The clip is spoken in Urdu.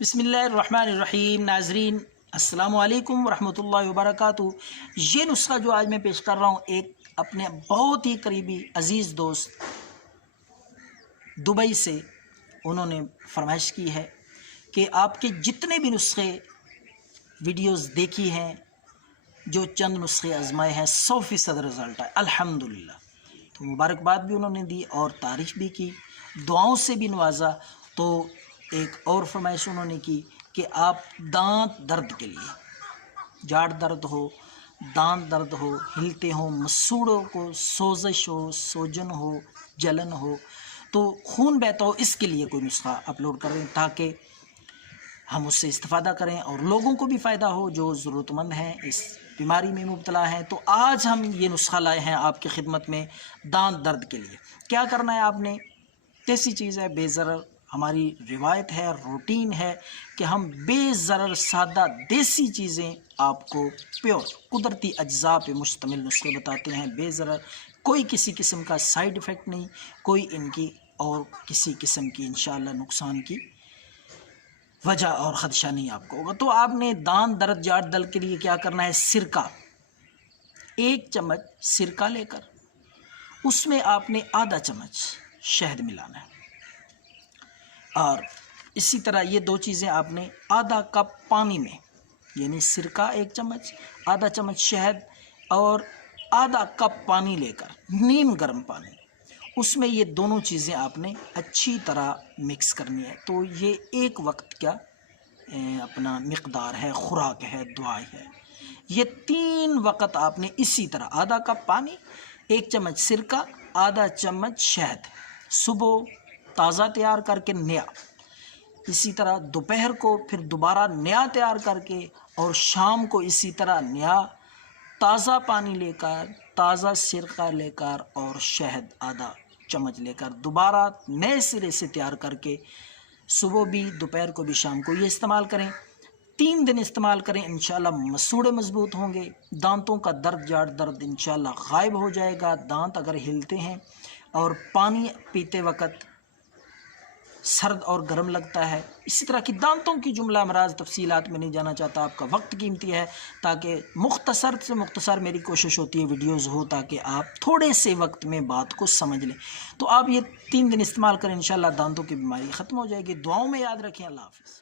بسم اللہ الرحمن الرحیم۔ ناظرین السلام علیکم ورحمۃ اللہ وبرکاتہ۔ یہ نسخہ جو آج میں پیش کر رہا ہوں، ایک اپنے بہت ہی قریبی عزیز دوست دبئی سے انہوں نے فرمائش کی ہے کہ آپ کے جتنے بھی نسخے ویڈیوز دیکھی ہیں، جو چند نسخے آزمائے ہیں، 100% رزلٹ ہے الحمدللہ۔ تو مبارکباد بھی انہوں نے دی اور تعریف بھی کی، دعاؤں سے بھی نوازا۔ تو ایک اور فرمائش انہوں نے کی کہ آپ دانت درد کے لیے، جاڑ درد ہو، دانت درد ہو، ہلتے ہوں، مسوڑوں کو سوزش ہو، سوجن ہو، جلن ہو، تو خون بہتا ہو، اس کے لیے کوئی نسخہ اپلوڈ کریں تاکہ ہم اس سے استفادہ کریں اور لوگوں کو بھی فائدہ ہو جو ضرورت مند ہیں، اس بیماری میں مبتلا ہیں۔ تو آج ہم یہ نسخہ لائے ہیں آپ کی خدمت میں دانت درد کے لیے۔ کیا کرنا ہے آپ نے؟ دیسی چیز ہے، بے ضرر، ہماری روایت ہے، روٹین ہے کہ ہم بے ضرر سادہ دیسی چیزیں آپ کو پیور قدرتی اجزاء پہ مشتمل نسخے بتاتے ہیں، بے ضرر، کوئی کسی قسم کا سائیڈ ایفیکٹ نہیں، کوئی ان کی اور کسی قسم کی انشاءاللہ نقصان کی وجہ اور خدشہ نہیں آپ کو ہوگا۔ تو آپ نے دانت درد جاڑ درد کے لیے کیا کرنا ہے؟ سرکہ، 1 چمچ سرکہ لے کر اس میں آپ نے آدھا چمچ شہد ملانا ہے، اور اسی طرح یہ 2 چیزیں آپ نے آدھا کپ پانی میں، یعنی سرکہ 1 چمچ، آدھا چمچ شہد اور آدھا کپ پانی لے کر، نیم گرم پانی، اس میں یہ دونوں چیزیں آپ نے اچھی طرح مکس کرنی ہے۔ تو یہ ایک وقت کا اپنا مقدار ہے، خوراک ہے، دعا ہے۔ یہ 3 وقت آپ نے اسی طرح آدھا کپ پانی، 1 چمچ سرکہ، آدھا چمچ شہد، صبح تازہ تیار کر کے نیا، اسی طرح دوپہر کو پھر دوبارہ نیا تیار کر کے، اور شام کو اسی طرح نیا تازہ پانی لے کر، تازہ سرکہ لے کر اور شہد آدھا چمچ لے کر دوبارہ نئے سرے سے تیار کر کے صبح بھی، دوپہر کو بھی، شام کو یہ استعمال کریں۔ 3 دن استعمال کریں، انشاءاللہ مسوڑے مضبوط ہوں گے، دانتوں کا درد جاڑ درد انشاءاللہ غائب ہو جائے گا۔ دانت اگر ہلتے ہیں اور پانی پیتے وقت سرد اور گرم لگتا ہے، اسی طرح کی دانتوں کی جملہ امراض، تفصیلات میں نہیں جانا چاہتا، آپ کا وقت قیمتی ہے، تاکہ مختصر سے مختصر میری کوشش ہوتی ہے ویڈیوز ہو تاکہ آپ تھوڑے سے وقت میں بات کو سمجھ لیں۔ تو آپ یہ 3 دن استعمال کریں، انشاءاللہ دانتوں کی بیماری ختم ہو جائے گی۔ دعاؤں میں یاد رکھیں۔ اللہ حافظ۔